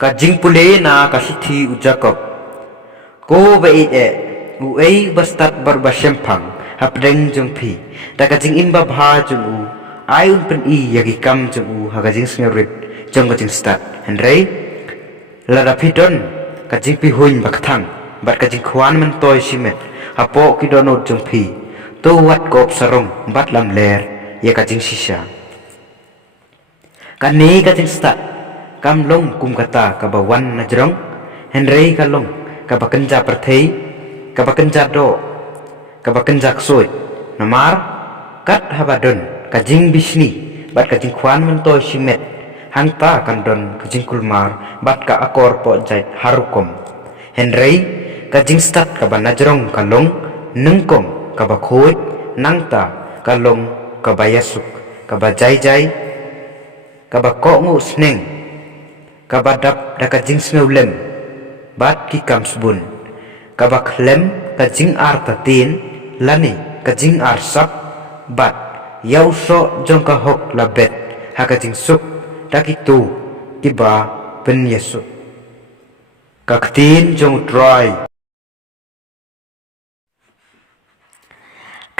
Ka jing pule na kasithi u Jacob. Ko ba u bastat bar basempang hapdeng jong phi. Ta ka jing imba bha jong u ai un pen I yagi kam jong u ha ka jing smerit jong ka jing stat. Henrei la da pidon ka jing pi huin bakthang bat ka jing khwan man toy simet hapo ki donot jong phi. To wat kop sarong bat lam ler ya ka jing sisa. Ka ne ka jing stat kam long kum kata ka bawan na jrong Henrei ka long ka bakenja perthei ka bakenja do ka bakenja ksoi namar kat habadon ka jing bisni bat ka jing khwan man toy simet hangta kan don ka jing kulmar bat ka akor po jait harukom Henrei ka jing stat ka banajrong ka long nengkom ka bakhoi nangta ka long ka bayasuk ka bajai jai ka bakko ngu sneng kabadap da ka jing smewlem bat ki kam subun kabak lem ka jing ar tatin lani ka jing ar sap bat yau so jong ka hok labet ha ka jing suk da ki tu ki ba pen yesu ka ktin jong try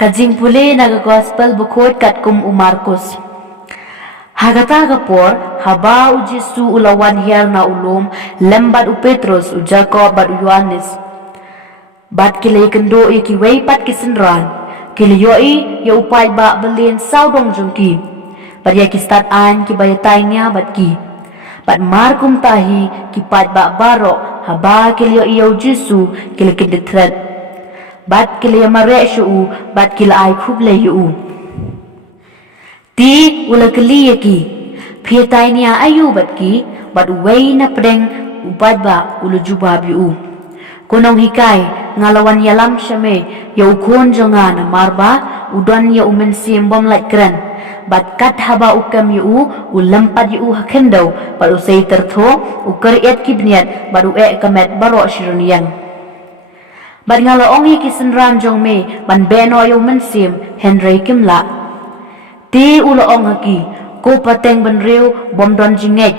Kajing pule naga gospel bukhot kat kum Markus. Hagata kapor haba u Jesu ulawan hiar na ulum lembat u Petrus u Jacob bat u Yohanes. Bat kile kendo ki wei pat kisenran kile yoi ya upai ba belen saudong jongki. Bat ya kistat an ki bayatainya bat ki. Bat markum tahi ki pat ba baro haba kile yoi ya Jesu kile kendetret. Bat kile ya mare shu bat kile ai khuble yu. Ti ula keli ki pietai nia ayu bat ki bat wei na pedeng upat ba ulu juba biu konong hikai ngalawan yalam shame ya ukon jonga na marba udon ya umen simbom like kran bat kat haba ukam yu ulampat yu hakendau bat usai tertho ukar et kibniat bat u kamet baro shirunian bat ngalaong hi kisenran jong me ban beno yu men sim Henrei kimla Ti ulaong haki ko pateng ban riu bom don jingej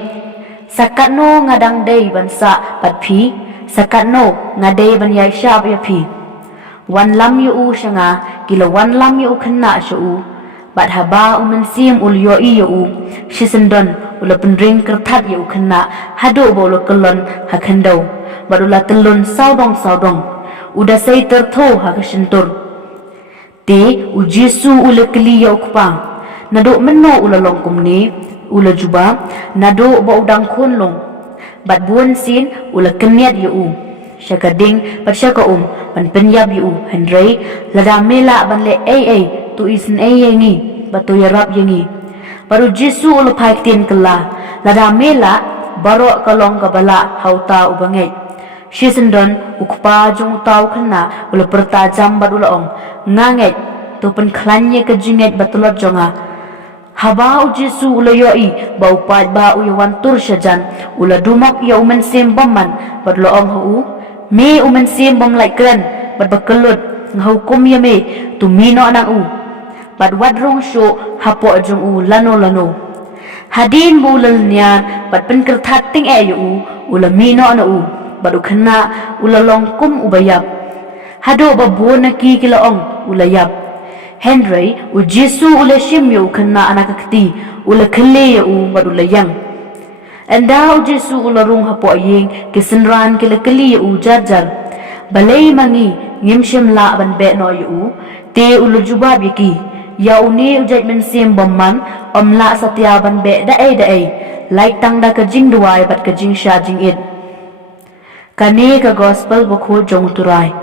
sakat no ngadang day bansa pat phi sakat no ngadai ban yai sha ya phi wan lam yu u shanga kila wan lam yu khanna shu bat haba umen sim ul yo i yu shisendon ula penring kerthat yu khanna hado bolo kelon hakhandau badula telun saudong uda sei tertho hakashentur ti u Jesu ula kli yu kupang nado meno ula longkum ni ula juba nado ba udang khon long bat buon sin ula keniat yu syakading bat syaka ban penyab yu Henrei lada mela ban le tu isin yengi bat to yarap yengi baru Jesu ula paiktin kala lada mela baro kalong kabala hauta ubangai shisendon ukpa jong tau khana ula pertajam bat ula nganget to pen klanye kejinget batulot jonga haba u Jesu ula yoi ba upat ba u yawan tur syajan ula dumak ya umen sembam man bat loong hu me umen sembam like kran bat bakelut ngahukum ya me tu mino anak u bat wadrong syo hapo jong u lano hadin bu lelnya bat penkertat ting yu ula mino anak u bat u khana ula longkum ubayap hado ba bonaki kilaong ula yap Henrei u Jesu ula shimyo kena anak kati ula kele u badula yang anda u Jesu ula rung hapo aying kisenran kila keli u jarjar balai mangi ngimshim la ban be no yu te ula jubab yaki ya uni ujat men sim bomman la satya ban be dae like tang da ka jing duai bat ka jing sha jing it kane ka gospel bokho jong turai